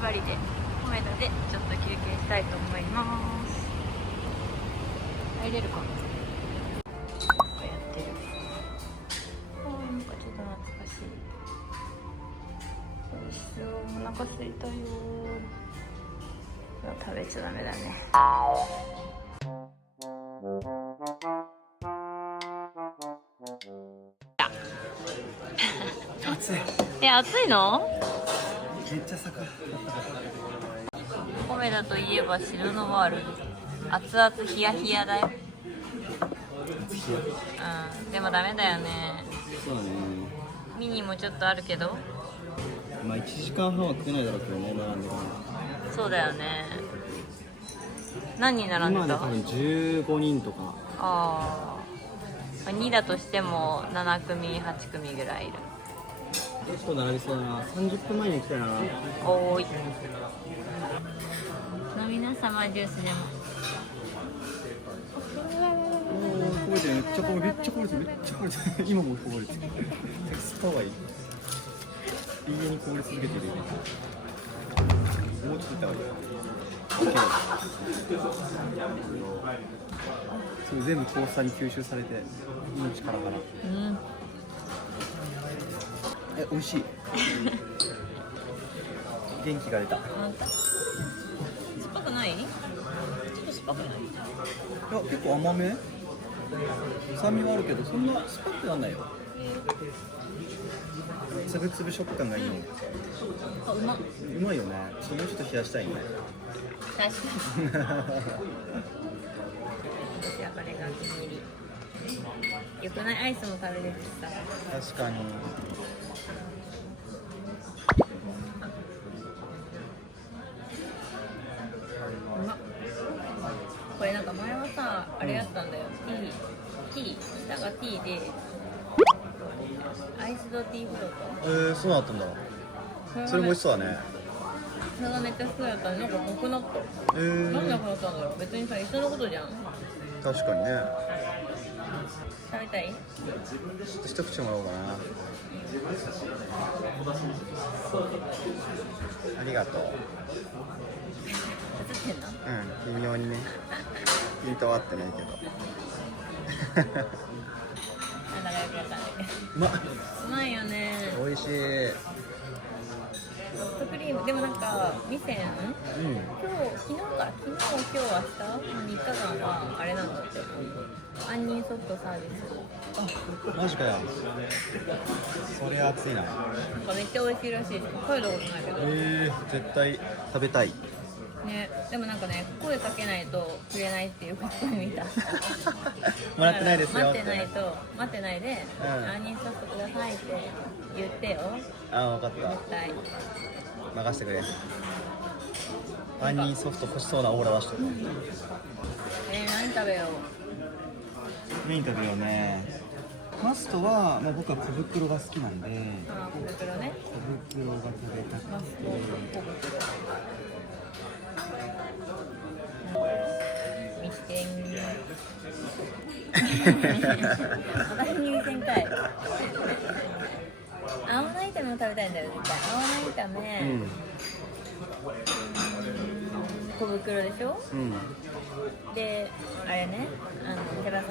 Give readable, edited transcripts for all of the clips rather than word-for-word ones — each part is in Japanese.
縛りでコメダでちょっと休憩したいと思います。入れるかな。やってる。なんかちょっと懐かしい。美味しそう。お腹空いたよ。食べちゃダメだね。暑い。暑いの？めっちゃ坂。コメダといえばシルノワール。熱々ヒヤヒヤだよ。うん、でもダメだよね。そうだね。ミニもちょっとあるけど。まあ1時間半は食えないだろうけどね、並んでる。そうだよね。何人並んでた？今で多分15人とか。ああ。2だとしても7組8組ぐらいいる。結構並びそうだな。30分前に行きたいな。おーい。飲みなさまジュースでも。こぼれてる。めっちゃこぼれてる。めっちゃこぼれてる。めっちゃこぼれてる。今もこぼれてる。吸った方がいい。永遠にこぼれ続けてる。もうちょっといった方がいい。それ全部コースターに吸収されて命からがら。うん。美味しい。元気が出た。なんか酸っぱくない？ちょっと酸っぱくない？いや、結構甘め。酸味はあるけど、そんな酸っぱくなんないよ。つぶつぶ食感がいいね。あ、うまっ。うまいよね。それをちょっと冷やしたいね。確かに。私はこれがお気に入り。よくない？アイスも食べれるしさ。確かに。うまっ。これなんか前はさ、あれやったんだよ。下が T でアイスドティーフロート。そうなったんだ。それも美味しそうだね。それがめっちゃ好きだったの。なんかなくなった。なんでなくなったんだろう。別にさ、一緒のことじゃん。確かにね。食べたい？ちょっと一口もらおうかな。ありがとう。映ってんの？うん、微妙にね。ピントは合ってないけど。なんだかよくわかんない。うまっ。うまいよね。美味しい。ソフトクリームでもなんか店昨日今日明日の3日間はあれなんだって。杏仁ソフトサービス。マジかよ。それ熱いな。なんかめっちゃ美味しいらしいし、食べたことないけど。絶対食べたい。ね、でもなんかね、声かけないとくれないっていう書き込み見た。もらってないですよって。待ってないで、杏仁ソフトくださいって言ってよ。分かった。絶対任せてくれ。杏仁ソフト欲しそうなオーラ出してる。何食べよう。メイン食べようね。マストはもう僕は小袋が好きなんで。小袋ね。小袋が食べたくて。マスト小袋。見てん。私に見てんかい。青菜炒めも食べたいんだよ絶対。青菜炒め、小袋でしょ、で、あれね、手羽先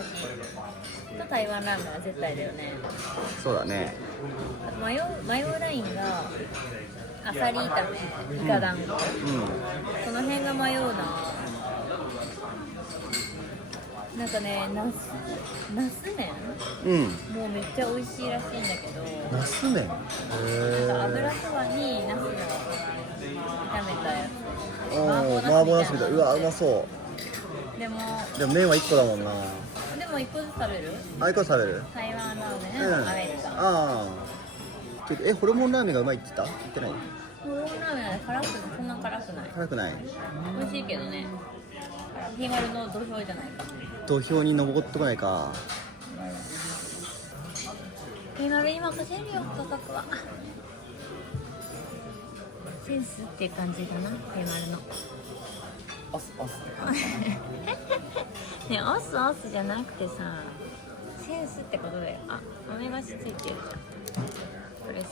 と台湾ラーメンは絶対だよね。そうだね。あとマヨラインがアサリ炒め、イカ団子、その辺が迷うな。なんかね、ナス麺、もうめっちゃ美味しいらしいんだけど。ナス麺？なんか油そばにナスの炒めたやつ。麻婆ナスみたい。うわ、うまそう。でも麺は1個だもんな。でも1個ずつ食べる？1個食べる？台湾ラーメン、アメリカ。ホルモンラーメンがうまいって言った？言ってない？ホルモンラーメンはそんな辛くない。辛くない。美味しいけどね。日軽の土俵じゃないか。土俵に登ってこないか。日軽今稼いるよ、価格は。センスっていう感じだな、日軽の。オス。ね、オスじゃなくてさ、センスってことだよ。豆菓子ついてるじゃん。これ好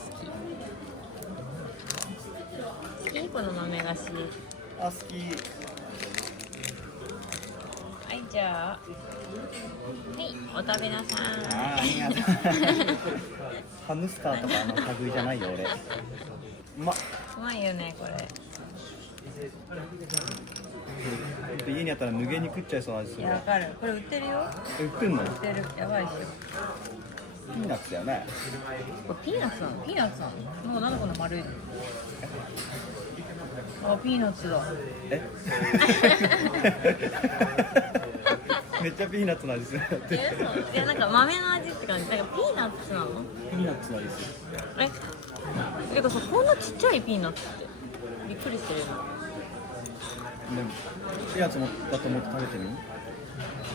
き。ここの豆菓子。あ、好き。はいじゃあはいお食べなさあー、ありがとう。ハムスターとかの類じゃないよ俺。うまっ。うまいよねこれ。家にあったら無限に食っちゃいそうな味すいやわるわ。かるこれ売ってるよ。売ってんの？売ってるやばいっしょ。ピーナッツだよね。これピーナッツなの？ピーナッツなの？もうなんでこんな丸いの？あピーナッツだ。えめっちゃピーナッツの味する。えそういやなんか豆の味って感じ。なんかピーナッツなの？ピーナッツの味する。てかさこんなちっちゃいピーナッツってびっくりしてるよ。でもピーナッツもだと思って食べてみ。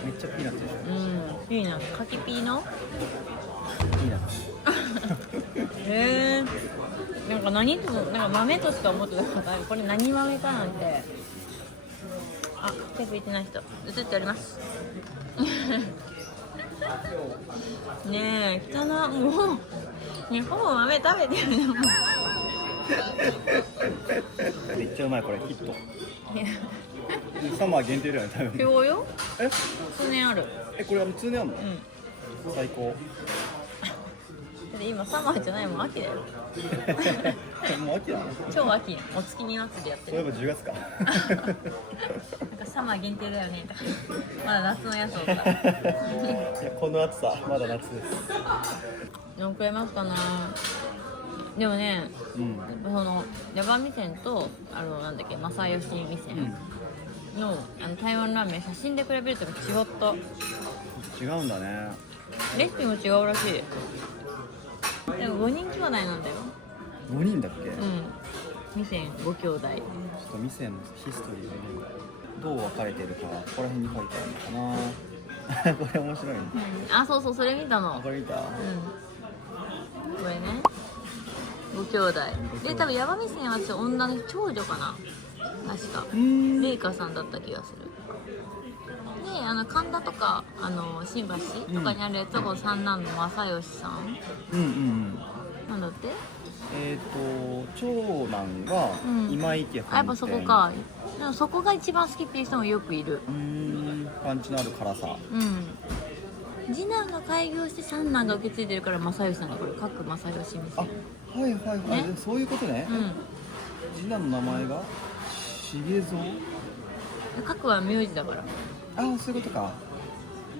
めっちゃピーナッツでしょ。うんピーナッツ柿ピーの？ピーナッツ。なんか何となんか豆としか思ってなかった。これ何豆かなんて。あ手拭いてない人映っております。ねえ汚なもうねほぼ豆食べてるねもう。めっちゃうまいこれヒット。いやサマー限定だよね多分。今日よえ数年ある。これ通年あんの？うん最高。で今サマーじゃないもん秋だよ。もう秋だな。超秋お月見祭りやってる。そういえば10月か。なんかサマー限定だよねとかまだ夏のやつをさ。いやこの暑さまだ夏です。何食えますかな。でもね、うんそのヤバ味仙となんだっけ正義味仙の、台湾ラーメン写真で比べると違った。違うんだね。レシピも違うらしい。でも5人兄弟なんだよ。5人だっけ？うん味仙5兄弟。ちょっと店のヒストリーでどう分かれてるかここら辺に書いてあるのかな。これ面白いね。あそうそうそれ見たの。これ見た？これね5兄弟で多分ヤバ味仙は私女の長女かな確か。レイカさんだった気がする。で神田とか新橋とかにあるやつはこの三男の正義さん、なんだって。長男が今池本店。やっぱそこか。でもそこが一番好きっていう人もよくいる。パンチのある辛さ。次男が開業して三男が受け継いでるから正義さんがこれ各正義店。あはいはいはい、ね、そういうことね。次男の名前が重蔵。各は名字だから。あそういうことか。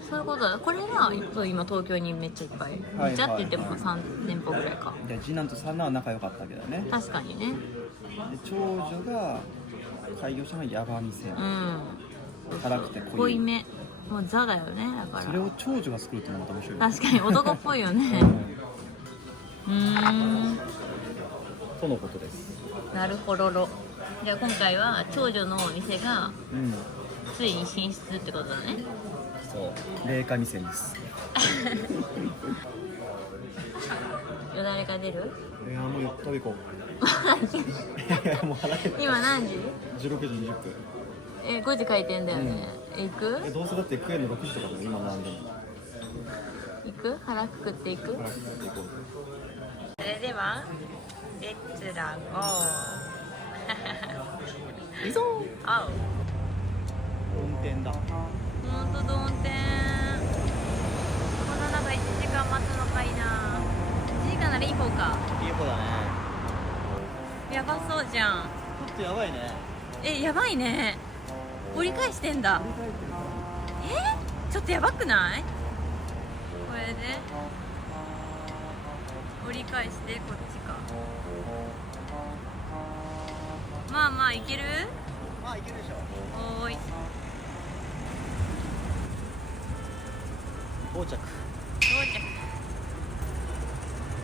そういうことだ。これが今東京にめっちゃいっぱい。めっちゃって言っても3店舗ぐらいか。いや次男と三男は仲良かったけどね。確かにね。で長女が開業したのはヤバ味仙。辛くて濃いめ。もうザだよねだから。それを長女が作るってのもまた面白い。確かに男っぽいよね。とのことです。なるほどろ。じゃあ今回は長女のお店がついに進出ってことだね。そう冷夏味仙です。よだれが出る？いやもう食べ行こう。もう腹減った。今何時？16時20分。5時開店だよね。行く？どうせだって食えるの6時とかでも今なんでも。行く？腹くくっていく？腹くくっていこう。それではレッツラゴー。いぞー。あう。運転だ。ほんとど運転。この中1時間待つのかいな。1時間ならいい方か。いい方だね。やばそうじゃん。ちょっとやばいね。やばいね。折り返してんだ。ちょっとやばくない？これで折り返してこっちか。まあまあいける？まあいけるでしょ。おーい。到着。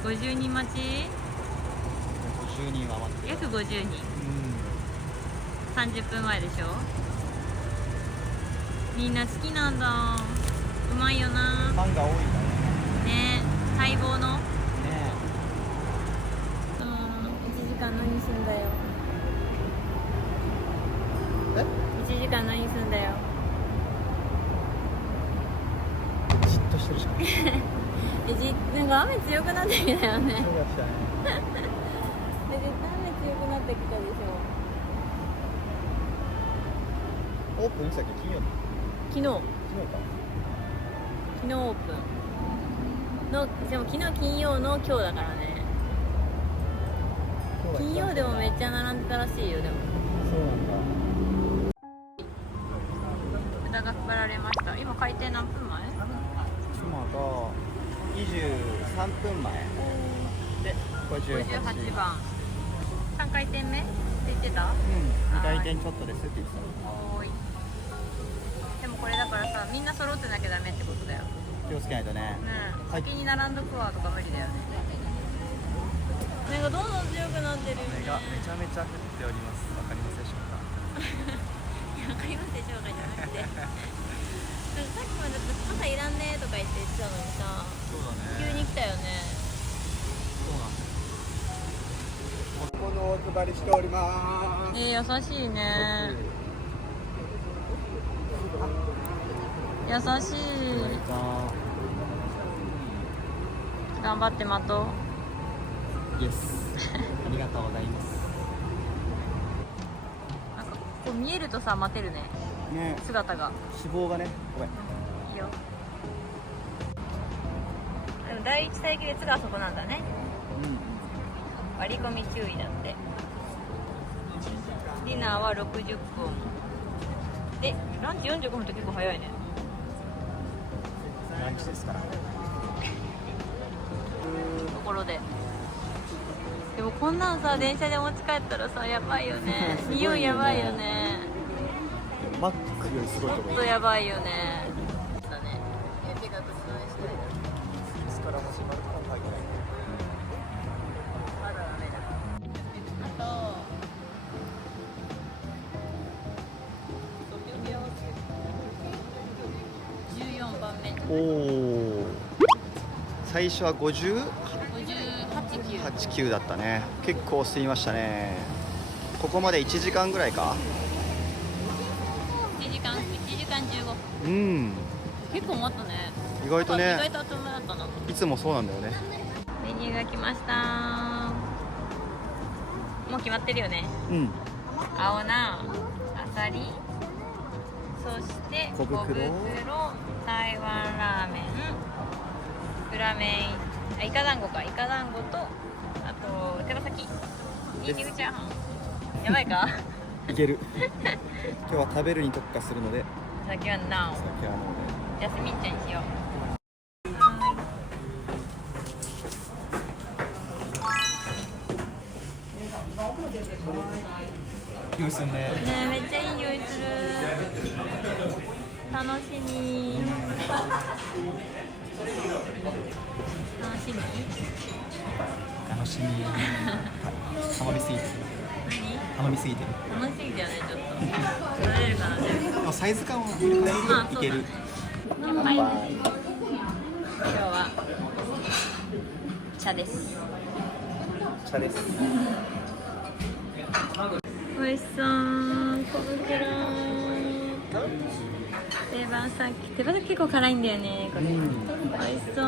50人待ち50人は待ってる。約50人。30分前でしょ。みんな好きなんだ。うまいよな。ファンが多いんだね。ね待望の。ね1時間何すんだよ。1時間何すんだよ。じっとしてるじゃん。なんか雨強くなってきたよね。そうだしたね。絶対雨強くなってきたでしょ。オープンしたっけ金曜日昨日昨日か昨日オープンの、でも昨日金曜の今日だからね。金曜でもめっちゃ並んでたらしいよ。でもそうなんだ。札が配られました。今開店何分前？今が23分前で58番。3回転目って言ってた？2回転ちょっとですって言っておーい。でもこれだからさ、みんな揃ってなきゃダメってことだよ。た。気をつけないとね。はい先に並んどくわとか無理だよね。なんかどんどん強くなってるよね。雨がめちゃめちゃ降っております。わかりますでしょうか。いや、わかりますでしょうかじゃなくてなんかさっきまで傘いらんねとか言ってたのにさ、そうだ急に来たよね。そうなんです。このお配りしております。優しいね。優しい。頑張って待とう。イエス。ありがとうございます。なんかこう見えるとさ、待てるね、ね、姿が。脂肪がね、ごめん。いいよ。でも第一待機列があそこなんだね。割り込み注意だって。ディナーは60分で、ランチ45分って結構早いね。ランチですから。ところで、でもこんなんさ、電車で持ち帰ったらさ、やばいよね。すごいよね匂いやばいよね。マックよりすごいとちょころ。っとやばいよね。だね。手がくつろいしたい。ですからもしまるかも入ってない。まだダメだ。あと14番目。おお。最初は58、 58、9。 9だったね。結構進みましたね。ここまで1時間ぐらいか。1時間15分。うん。結構待ったね。意外とね。意外とあっという間だったな。いつもそうなんだよね。メニューが来ました。もう決まってるよね。うん。青菜、あさり、そして小袋、台湾ラーメン、裏麺、あ、イカ団子か、イカ団子と、あと手羽先、ニンニクチャーハン。やばいか？いける。今日は食べるに特化するので。先はなお。酒はもうね。ジャスミン茶にしよう。いいですね。ねえ、めっちゃいい匂いする。楽しみ。楽しみ。楽しみ。頼みすぎて。頼みすぎて。何？楽しみだよね、ちょっと。取れるかな、全部。でもサイズ感はいける。乾杯。今日は茶です。茶です。美味しそう。小袋と手羽先。手羽先結構辛いんだよね、これ。美味しそう。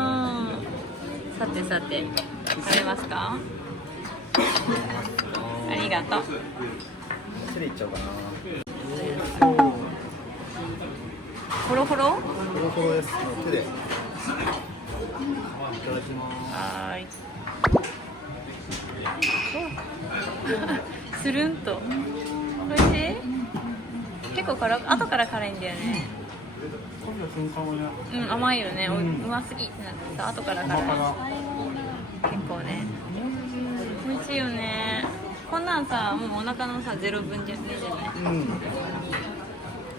さてさて、食べますか？ありがとう。手でいっちゃおうかな。ホロホロ？ほろほろです。手で。いただきます。はーい。スルンと。美味しい？結構後から辛いんだよね。うん、甘いよね。うますぎってなってさ、後から辛い。結構ね。美味しいよね。こんなんさ、もうお腹のさ0分じゃねえじゃない。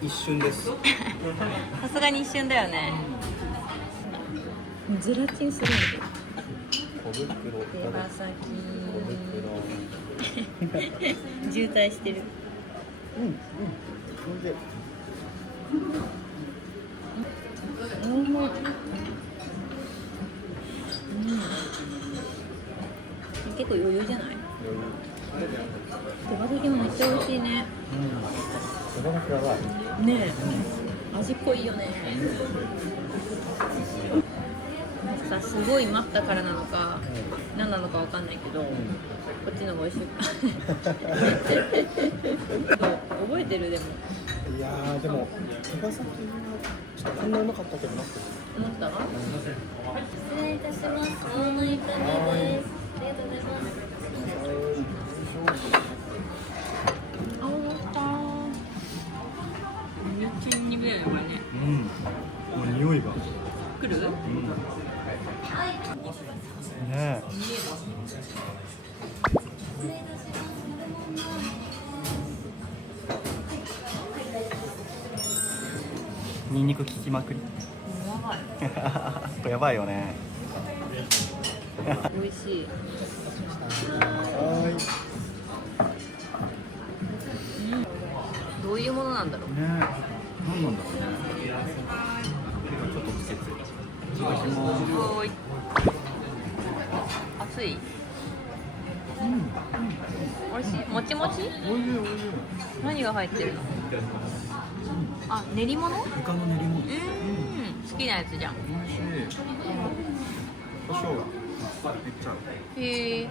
一瞬です。さすがに一瞬だよね。ゼラチンするんだけど。小袋。手羽先。小袋。渋滞してる。それで。結構余裕じゃない？手羽先もめっちゃ美味しいね。手羽先やばい。ねえ、味濃いよね。なんかさ、すごい待ったからなのか何なのかわかんないけど、こっちの方が美味しいそう覚えてる？でもいやーでも手羽先はちょっとこんなうまかったけどな。思った？失礼いたします。大盛りカレーです。ありがとうございます。あ、終わった。めっちゃニブだよこれね。もう匂いが。来る？ねえ。ニンニク効きまくり。これやばいよね。美味しい。どういうものなんだろう。ね、何なんだろうね。ちょっと季節。いただきます。おい。熱い。美味しい。もちもち？おいしいおいしい。何が入ってるの？あ、練り物？イカの練り物。好きなやつじゃん。美味しい。胡椒がめっちゃ合う。へえ。い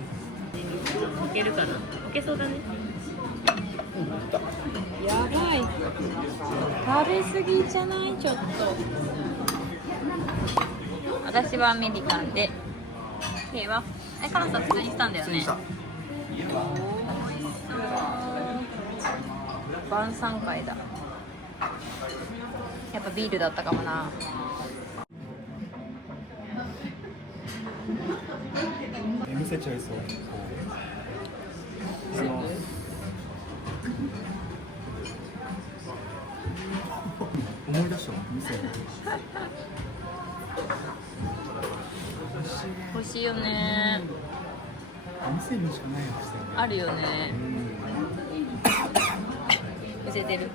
けるかな？いけそうだね。やばい。食べ過ぎじゃない？ちょっと。私はアメリカンで。ケイは？カナさん普通にしたんだよね。普通にした。おいしそう。晩餐会だ。やっぱビールだったかもな。むせちゃいそう。思い出したわ、店。美味しいよね。店にしかないやつだよね。あるよね。見せてる。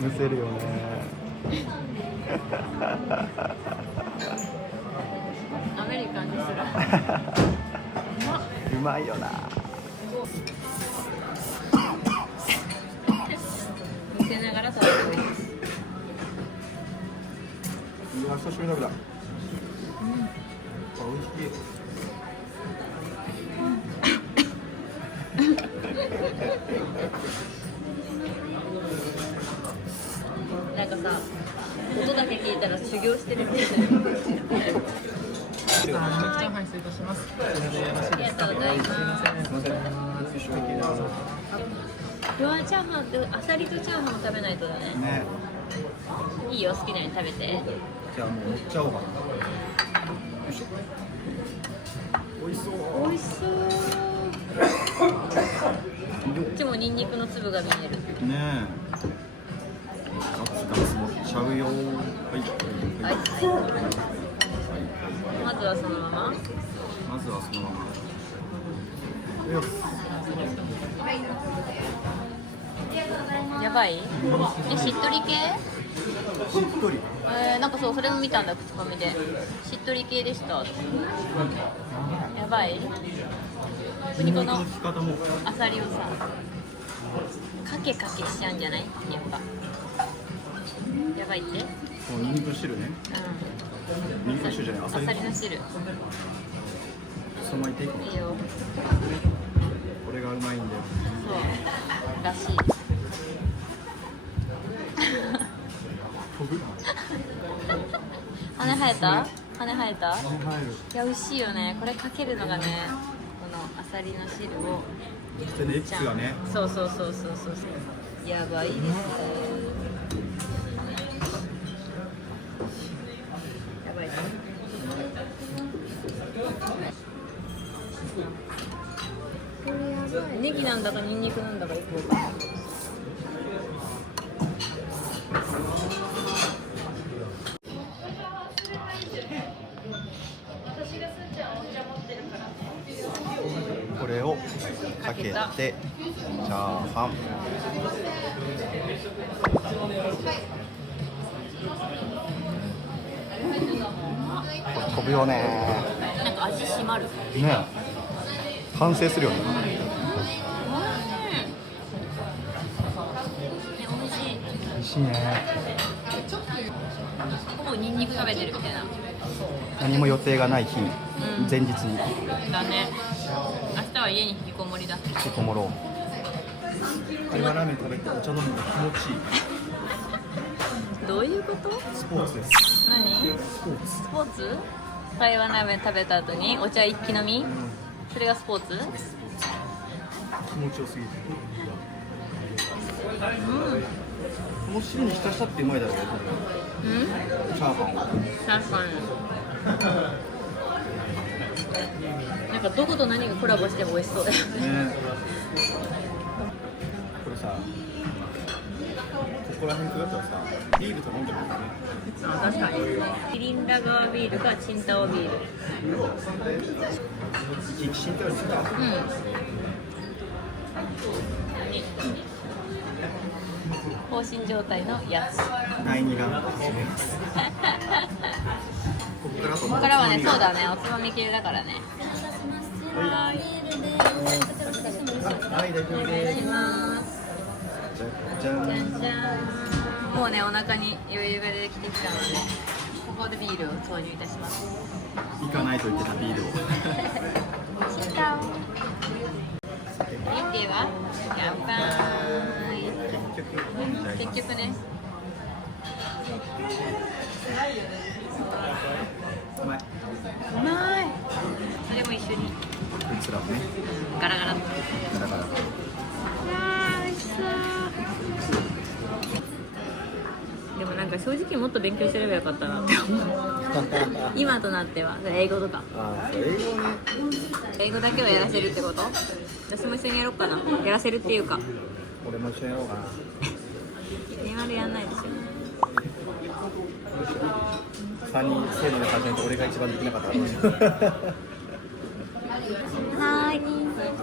むせるよね。アメリカンにする。うまいよな。見せながら食べるといいです。うわ、久しぶりだけだ。美味しい。なんかさ、音だけ聞いたら修行してるみたいな。チャーハン失礼いたします。これでよろしいありがですか。とうございます。弱チャーハンってアサリとチャーハンも食べないとだね。ね。いいよ、好きなように食べて。じゃあもう乗っちゃおうかな。よいしょ。美味しそう。美味しそう。こっちもニンニクの粒が見える。ねえ。ガツガツ乗っちゃうよ。はい。はい。まずはそのまま。まずはそのまま。よし。やばい？しっとり系？しっとり。なんかそう、それも見たんだ、口コミで。しっとり系でした。やばい？ここにこの効き方も。アサリをさ、かけかけしちゃうんじゃない？やっぱ。やばいって？そう、ニンニク汁ね。ニンニク汁じゃない、アアサリ。サリの汁。そのままいっていいかも。いいよ。これがうまいんだよ。そう。らしい。飛ぶ。羽生えた？羽生えた？入る。いや、美味しいよね。これかけるのがね、このアサリの汁を。それでエキスがね。そうそうそうそうそう。やばいです。やばい。これやばい。ネギなんだかニンニクなんだかよくわかんない。これをかけて、チャーハン。これ飛ぶよね。なんか味締まる。ね。反省するよね。美味しい。美味しいね。ほぼニンニク食べてるみたいな。何も予定がない日、前日にだね。明日は家に引きこもりだ。引きこもろう。台湾ラーメン食べてお茶飲むのが気持ちいい。どういうこと？スポーツです。何？スポーツ。スポーツ？台湾ラーメン食べた後にお茶一気飲み？それがスポーツ？気持ちよすぎて。この汁に浸したってうまいだろうね。チャーハンは。確かに。なんかどこと何がコラボしても美味しそうだよね。ね。これさ、ここら辺くだったらさ、ビール頼んでもいいね。あ、確かに。キリンラガービールかチンタオビール。激震ってあるんですか？放心状態のやつ。第2ラウンド始めます。ここからはね、そうだね、おつまみ系だからね。はい。はい、大丈夫お願いしです。ます。じゃん。じゃんじゃん。もうね、お腹に余裕が出てきてきたので、ここでビールを投入いたします。行かないと言ってたビールを。チンタオ。では、乾杯。結局ね。うまい。うまい。それも一緒に。こいつらもね。ガラガラ。だから。美味しそう。でもなんか正直もっと勉強すればよかったなって思う。今となっては英語とか。ああ、英語ね。英語だけはやらせるってこと？私も一緒にやろうかな。やらせるっていうか。俺も一緒にやろうかな。電話でやんないでしょ。3人せーので始めて俺が一番できなかった。はーい。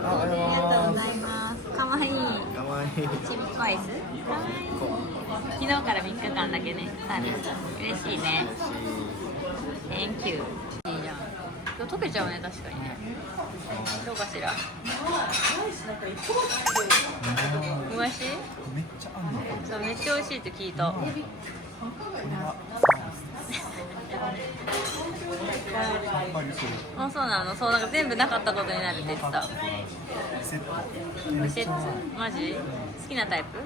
あありがとうございます。かわいい。かわいい。チップアイス。昨日から3日間だけね。サービス。嬉しいね。Thank you。いいじゃん。溶けちゃうね、確かにね。どうかしら。美味しい？めっちゃあんの。そう、めっちゃ美味しいって聞いた。あ、そうなの。そう、なんか全部なかったことになるって言ってた。セット。マジ？好きなタイプ？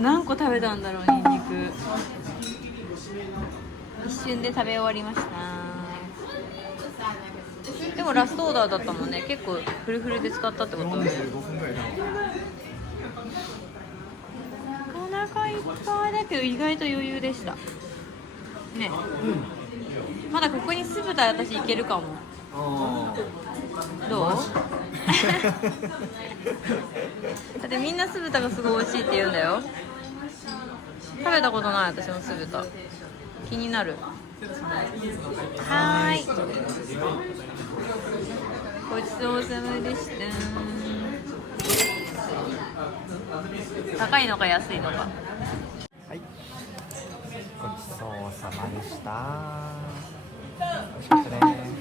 何個食べたんだろう、ニンニク。一瞬で食べ終わりました。でもラストオーダーだったもんね。結構フルフルで使ったってこと？お腹いっぱいだけど意外と余裕でしたね。まだここに酢豚私いけるかも。どう？だってみんな酢豚がすごい美味しいって言うんだよ。食べたことない私も酢豚。気になる。はーい。ごちそうさまでした。高いのか安いのか。はい。ごちそうさまでした。美味しかったね。